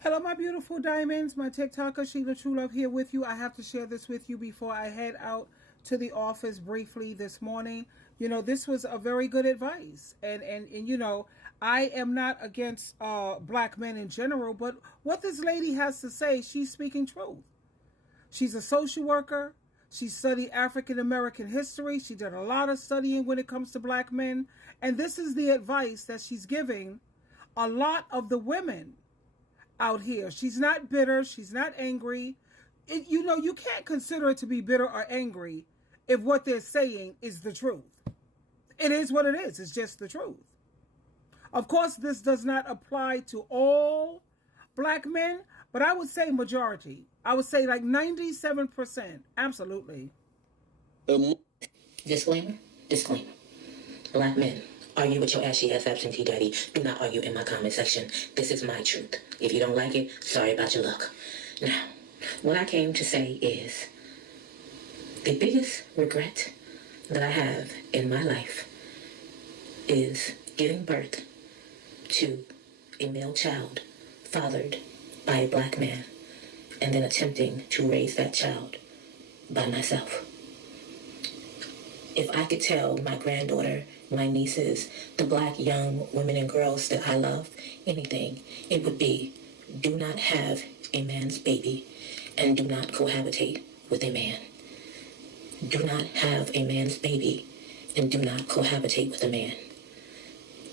Hello, my beautiful diamonds, my TikToker, SheilaTruelove here with you. I have to share this with you before I head out to the office briefly this morning. This was a very good advice. And I am not against black men in general, but what this lady has to say, she's speaking truth. She's a social worker. She studied African American history. She did a lot of studying when it comes to black men. And this is the advice that she's giving a lot of the women out here. She's not bitter. She's not angry. You can't consider it to be bitter or angry if what they're saying is the truth. It is what it is. It's just the truth. Of course, this does not apply to all black men, but I would say majority. I would say like 97%. Absolutely. Disclaimer, disclaimer. Black men, argue with your ashy ass absentee daddy. Do not argue in my comment section. This is my truth. If you don't like it, sorry about your luck. Now, what I came to say is the biggest regret that I have in my life is giving birth to a male child fathered by a black man and then attempting to raise that child by myself. If I could tell my granddaughter, my nieces, the black young women and girls that I love anything, it would be, do not have a man's baby and do not cohabitate with a man. Do not have a man's baby and do not cohabitate with a man.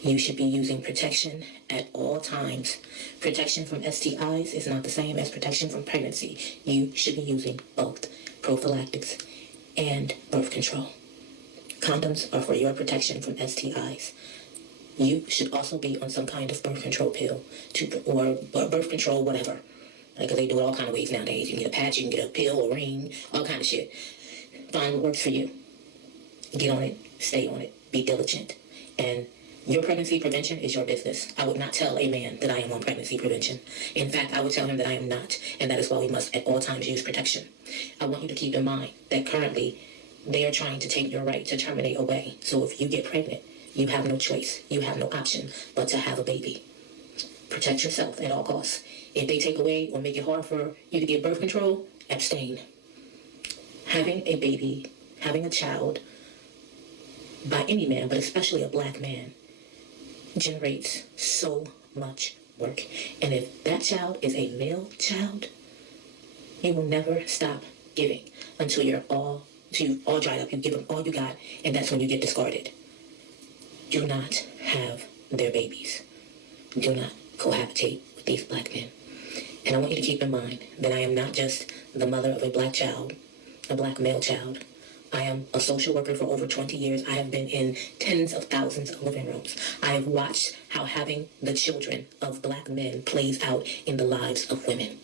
You should be using protection at all times. Protection from STIs is not the same as protection from pregnancy. You should be using both prophylactics and birth control. Condoms are for your protection from STIs. You should also be on some kind of birth control pill or birth control, whatever. Because they do it all kind of ways nowadays. You can get a patch, you can get a pill, a ring, all kind of shit. Find what works for you. Get on it, stay on it, be diligent. And your pregnancy prevention is your business. I would not tell a man that I am on pregnancy prevention. In fact, I would tell him that I am not, and that is why we must at all times use protection. I want you to keep in mind that currently they are trying to take your right to terminate away. So if you get pregnant, you have no choice. You have no option but to have a baby. Protect yourself at all costs. If they take away or make it hard for you to get birth control, abstain. Having a baby, having a child, by any man, but especially a black man, generates so much work. And if that child is a male child, you will never stop giving until you're all dried up. You give them all you got, and that's when you get discarded. Do not have their babies. Do not cohabitate with these black men. And I want you to keep in mind that I am not just the mother of a black child, a black male child. I am a social worker for over 20 years. I have been in tens of thousands of living rooms. I have watched how having the children of black men plays out in the lives of women.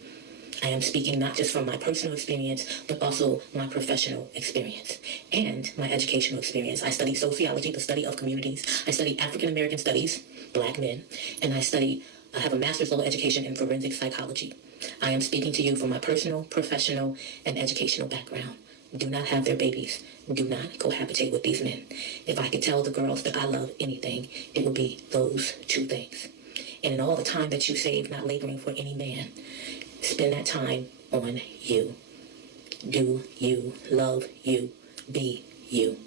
I am speaking not just from my personal experience, but also my professional experience and my educational experience. I study sociology, the study of communities. I study African American studies, black men, and I have a master's level education in forensic psychology. I am speaking to you from my personal, professional, and educational background. Do not have their babies. Do not cohabitate with these men. If I could tell the girls that I love anything, it would be those two things. And in all the time that you save not laboring for any man, spend that time on you. Do you, love you, be you.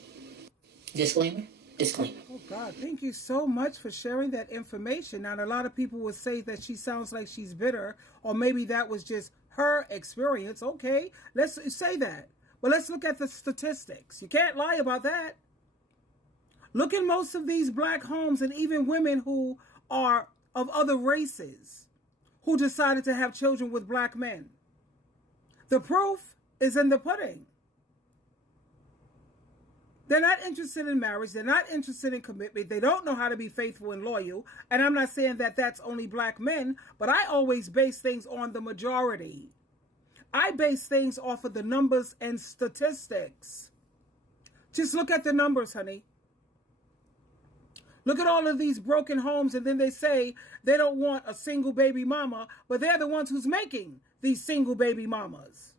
Disclaimer, disclaimer. Oh, God, thank you so much for sharing that information. Now, a lot of people would say that she sounds like she's bitter, or maybe that was just her experience. Okay, let's say that. But let's look at the statistics. You can't lie about that. Look at most of these black homes and even women who are of other races who decided to have children with black men. The proof is in the pudding. They're not interested in marriage. They're not interested in commitment. They don't know how to be faithful and loyal. And I'm not saying that that's only black men, but I always base things on the majority. I base things off of the numbers and statistics. Just look at the numbers, honey. Look at all of these broken homes, and then they say they don't want a single baby mama, but they're the ones who's making these single baby mamas.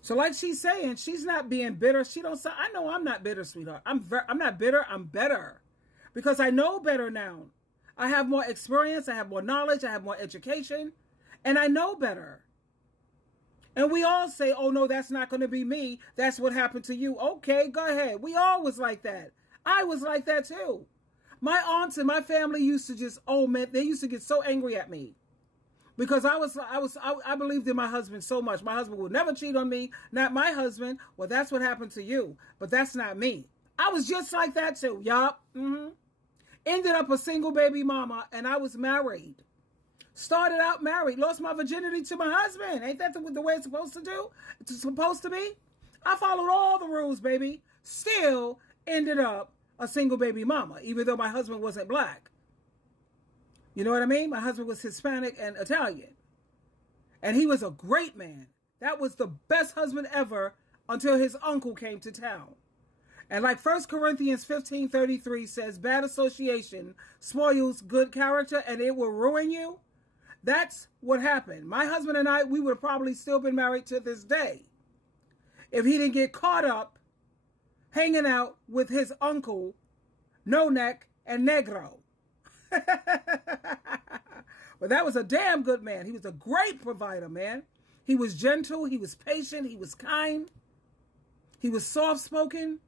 So like she's saying, she's not being bitter. She don't say, I know I'm not bitter, sweetheart. I'm not bitter. I'm better because I know better now. I have more experience. I have more knowledge. I have more education. And I know better. And we all say, oh, no, that's not going to be me. That's what happened to you. Okay, go ahead. We all was like that. I was like that too. My aunts and my family used to just, oh, man, they used to get so angry at me. Because I believed in my husband so much. My husband would never cheat on me. Not my husband. Well, that's what happened to you. But that's not me. I was just like that too. Yup. Ended up a single baby mama, and I was married. Started out married, lost my virginity to my husband. Ain't that the way it's supposed to do? It's supposed to be? I followed all the rules, baby. Still ended up a single baby mama, even though my husband wasn't black. You know what I mean? My husband was Hispanic and Italian. And he was a great man. That was the best husband ever until his uncle came to town. And like 1 Corinthians 15:33 says, bad association spoils good character and it will ruin you. That's what happened. My husband and I, we would have probably still been married to this day if he didn't get caught up hanging out with his uncle, No Neck and Negro. But that was a damn good man. He was a great provider, man. He was gentle. He was patient. He was kind. He was soft-spoken.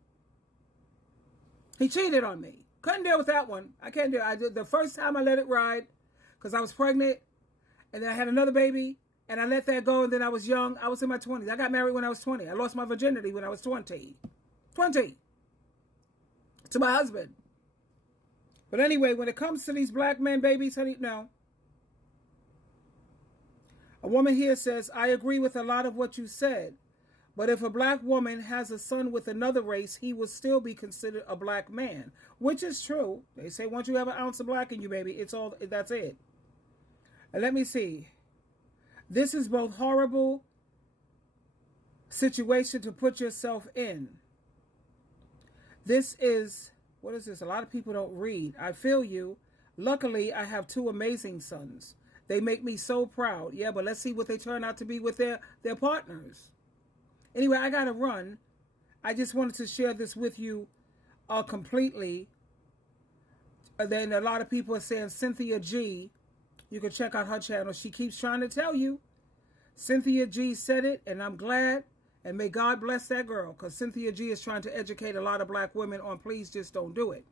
He cheated on me. Couldn't deal with that one. I can't do it. I did the first time I let it ride because I was pregnant. And then I had another baby, and I let that go, and then I was young. I was in my 20s. I got married when I was 20. I lost my virginity when I was 20. 20. To my husband. But anyway, when it comes to these black men, babies, honey, no. A woman here says, I agree with a lot of what you said. But if a black woman has a son with another race, he will still be considered a black man. Which is true. They say once you have an ounce of black in you, baby, that's it. And let me see. This is both horrible situation to put yourself in. This is, what is this? A lot of people don't read. I feel you. Luckily, I have 2 amazing sons. They make me so proud. Yeah, but let's see what they turn out to be with their partners. Anyway, I got to run. I just wanted to share this with you completely. Then a lot of people are saying Cynthia G. You can check out her channel. She keeps trying to tell you. Cynthia G said it, and I'm glad. And may God bless that girl, because Cynthia G is trying to educate a lot of black women on please just don't do it.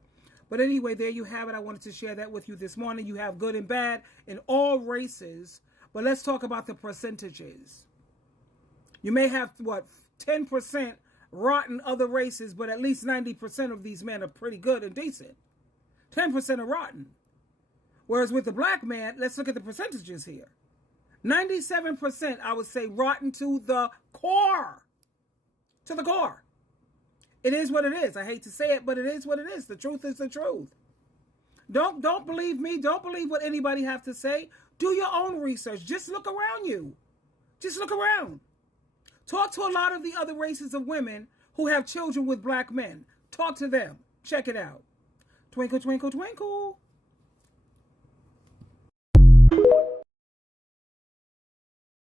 But anyway, there you have it. I wanted to share that with you this morning. You have good and bad in all races. But let's talk about the percentages. You may have, 10% rotten other races, but at least 90% of these men are pretty good and decent. 10% are rotten. Whereas with the black man, let's look at the percentages here. 97%, I would say, rotten to the core. To the core. It is what it is. I hate to say it, but it is what it is. The truth is the truth. Don't believe me. Don't believe what anybody have to say. Do your own research. Just look around you. Just look around. Talk to a lot of the other races of women who have children with black men. Talk to them. Check it out. Twinkle, twinkle, twinkle.